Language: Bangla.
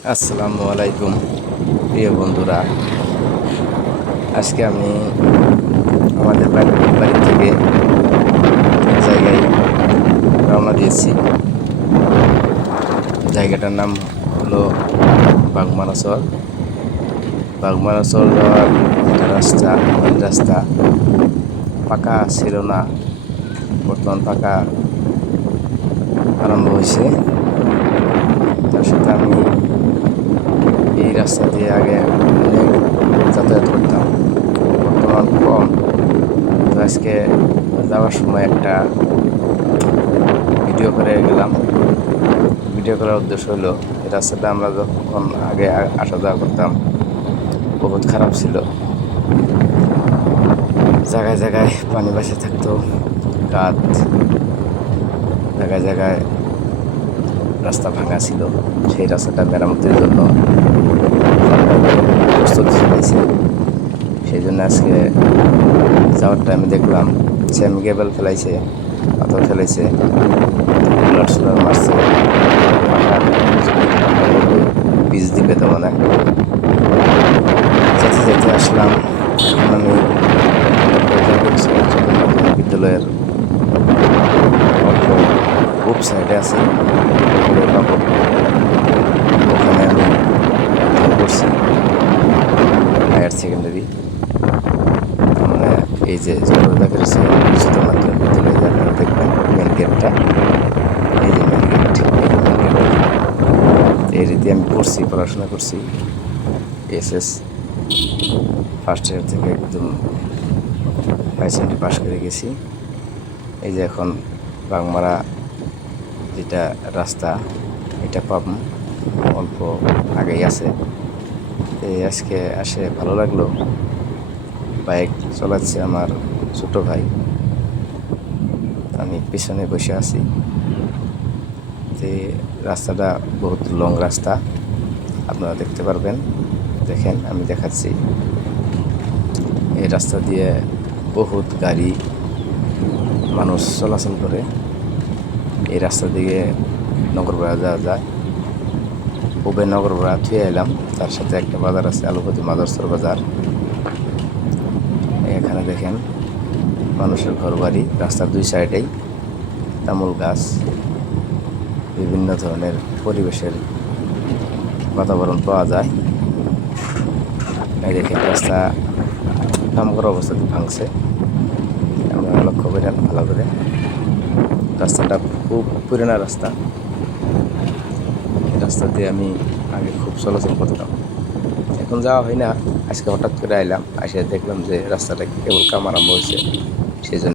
আসসালামু আলাইকুম প্রিয় বন্ধুরা। আজকে আমি আমাদের বাড়ি থেকে এক জায়গায় রওনা দিয়েছি। জায়গাটার নাম হলো বাগমারাচর। বাগমারাচর যাওয়ার যেটা রাস্তা, মেন রাস্তা পাকা ছিল না, বর্তমান পাকা আরম্ভ হয়েছে। তার সাথে আমি এই রাস্তা দিয়ে আগে অনেক যাতায়াত করতাম, বর্তমান কম। তো আজকে যাওয়ার সময় একটা ভিডিও করে গেলাম। ভিডিও করার উদ্দেশ্য হলো, এই রাস্তাটা আমরা যখন আগে আসা যাওয়া করতাম বহুত খারাপ ছিল। জায়গায় জায়গায় পানি ভাসে থাকতো, গাছ, জায়গায় জায়গায় রাস্তা ভাঙা ছিল। সেই রাস্তাটা মেরামতের জন্য প্রস্তুতি চলেছে। সেই জন্য আজকে যাওয়ার টাইমে দেখলাম কেবল ফেলাইছে, পাথর ফেলাইছে, সোলার মারছে, বীজ দিবে তো মনে। যেতে যেতে আসলাম। এখন আমি মাধ্যমিক বিদ্যালয়ের অল্প গ্রুপ সাইডে আছি। ওখানে আমি পড়ছি হায়ার সেকেন্ডারি। মানে এই যে জগন্নাথের উচ্চতর মাধ্যমিক বিদ্যালয়ে আপনারা দেখবেন মেন গেটটা, এই যে মেন গেট, এই রীতি আমি পড়ছি, পড়াশোনা করছি। এসএস ফার্স্ট ইয়ার থেকে একদম পার্সেন্টে পাশ করে গেছি। এই যে এখন বাগমারা যেটা রাস্তা, এটা পাবো অল্প আগেই আছে। এই আজকে আসে ভালো লাগলো। বাইক চালাচ্ছে আমার ছোট ভাই, আমি পিছনে বসে আছি। যে রাস্তাটা বহুত লং রাস্তা, আপনারা দেখতে পারবেন। দেখেন, আমি দেখাচ্ছি। এই রাস্তা দিয়ে বহুত গাড়ি মানুষ চলাচল করে। এই রাস্তা দিকে নগরপাড়া যাওয়া যায়। পূবে নগরপাড়া থুয়ে এলাম, তার সাথে একটা বাজার আছে, আলুপতি মাদারসর বাজার। এখানে দেখেন মানুষের ঘর বাড়ি, রাস্তার দুই সাইডেই তামুল গাছ, বিভিন্ন ধরনের পরিবেশের বাতাবরণ পাওয়া যায়। এই দেখেন রাস্তা নামকরা অবস্থাতে ভাঙছে, আমরা লক্ষ্য করেন ভালো করে। রাস্তাটা খুব পুরানা রাস্তা। রাস্তা দিয়ে আমি আগে খুব চলাচল করতাম, এখন যাওয়া হয় না। আজকে হঠাৎ করে আইলাম, এসে দেখলাম যে রাস্তাটা কেবল কাম আরম্ভ হয়েছে, সেই জন্য